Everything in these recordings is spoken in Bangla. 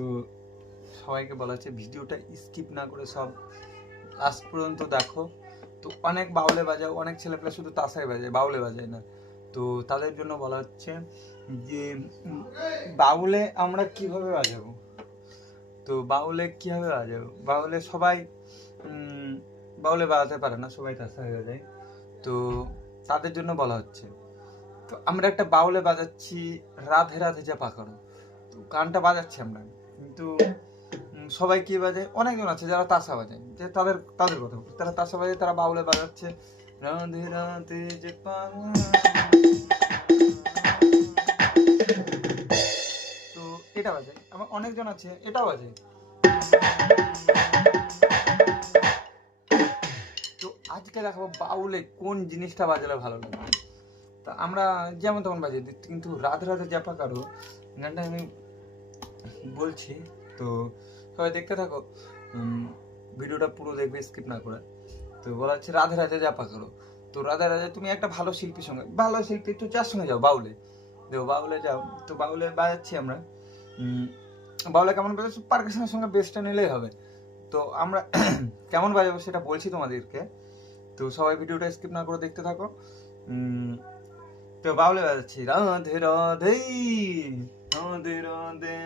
তো সবাইকে বলা হচ্ছে ভিডিওটা স্কিপ না করে সব লাস্ট পর্যন্ত দেখো। তো অনেক বাউলে বাজাও, অনেক ছেলেপেলে শুধু তাসাই বাজায়, বাউলে বাজায় না। তো তাদের জন্য বলা হচ্ছে যে বাউলে আমরা কিভাবে বাজাবো। তো বাউলে কিভাবে বাজাবো, বাউলে সবাই বাউলে বাজাতে পারে না, সবাই তাসাই বাজায়। তো তাদের জন্য বলা হচ্ছে, তো আমরা একটা বাউলে বাজাচ্ছি রাধে রাধে যা পাকানো। তো গানটা বাজাচ্ছি আমরা, কিন্তু সবাই কি বাজে, অনেকজন আছে যারা তাসা বাজায়, যে তাদের তাদের কথা বলছি, তারা তাসা বাজায়, তারা বাউলে বাজাচ্ছে রাধে রাধে যে তো এটা বাজে। আমার অনেকজন আছে এটা বাজে। তো আজকে দেখাবো বাউলে কোন জিনিসটা বাজালে ভালো লাগে। তা আমরা যেমন তেমন বাজিয়ে দিই, কিন্তু রাধে রাধে জাপা কারো গানটা আমি বলছি। তো সবাই দেখতে থাকো, ভিডিওটা পুরো দেখবে স্কিপ না করে। তো বলা হচ্ছে রাধে রাধে জাপা করো। তো রাধে রাধে তুমি একটা ভালো শিল্পীর সঙ্গে, ভালো শিল্পী তো যার সঙ্গে যাও, বাউলে দেখো, বাউলে যাও। তো বাউলে বাজাচ্ছি আমরা, বাউলে কেমন বাজাচ্ছি, পারকাশনের সঙ্গে বেসটা নিলেই হবে। তো আমরা কেমন বাজাবো সেটা বলছি তোমাদেরকে। তো সবাই ভিডিওটা স্কিপ না করে দেখতে থাকো। তো বাউলে বাজাচ্ছি রাধে রাধে রাধে রাধে।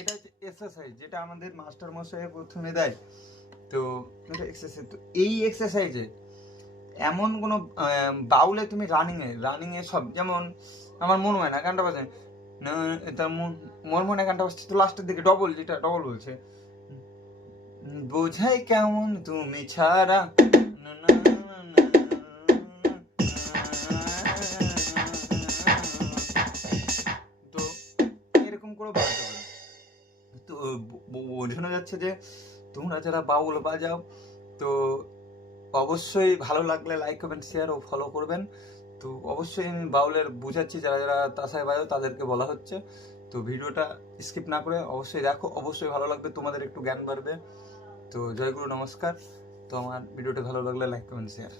এটা হচ্ছে এক্সারসাইজ, যেটা আমাদের মাস্টার মশাই প্রথমে দেয়। তো এটা এক্সারসাইজ। তো এই এক্সারসাইজে এমন কোনো বাউলে তুমি রানিং এ সব, যেমন আমার মন হয় না গানটা বাজে না, এটা মন মনে গানটা বাজছে, তো লাস্টের দিকে ডবল, যেটা ডবল বলছে বোঝাই কেমন তুমি ছাড়া, তো এরকম করে বাজাতে পারে। তো বোঝানো যাচ্ছে যে তোমরা যারা বাউল বাজাও, তো অবশ্যই ভালো লাগলে লাইক কমেন্ট শেয়ার ও ফলো করবেন। তো অবশ্যই আমি বাউলের বুঝাচ্ছি, যারা যারা তাসায় বাজাও তাদেরকে বলা হচ্ছে। তো ভিডিওটা স্কিপ না করে অবশ্যই দেখো, অবশ্যই ভালো লাগবে, তোমাদের একটু জ্ঞান বাড়বে। তো জয় গুরু, নমস্কার। তো আমার ভিডিওটা ভালো লাগলে লাইক কমেন্ট শেয়ার।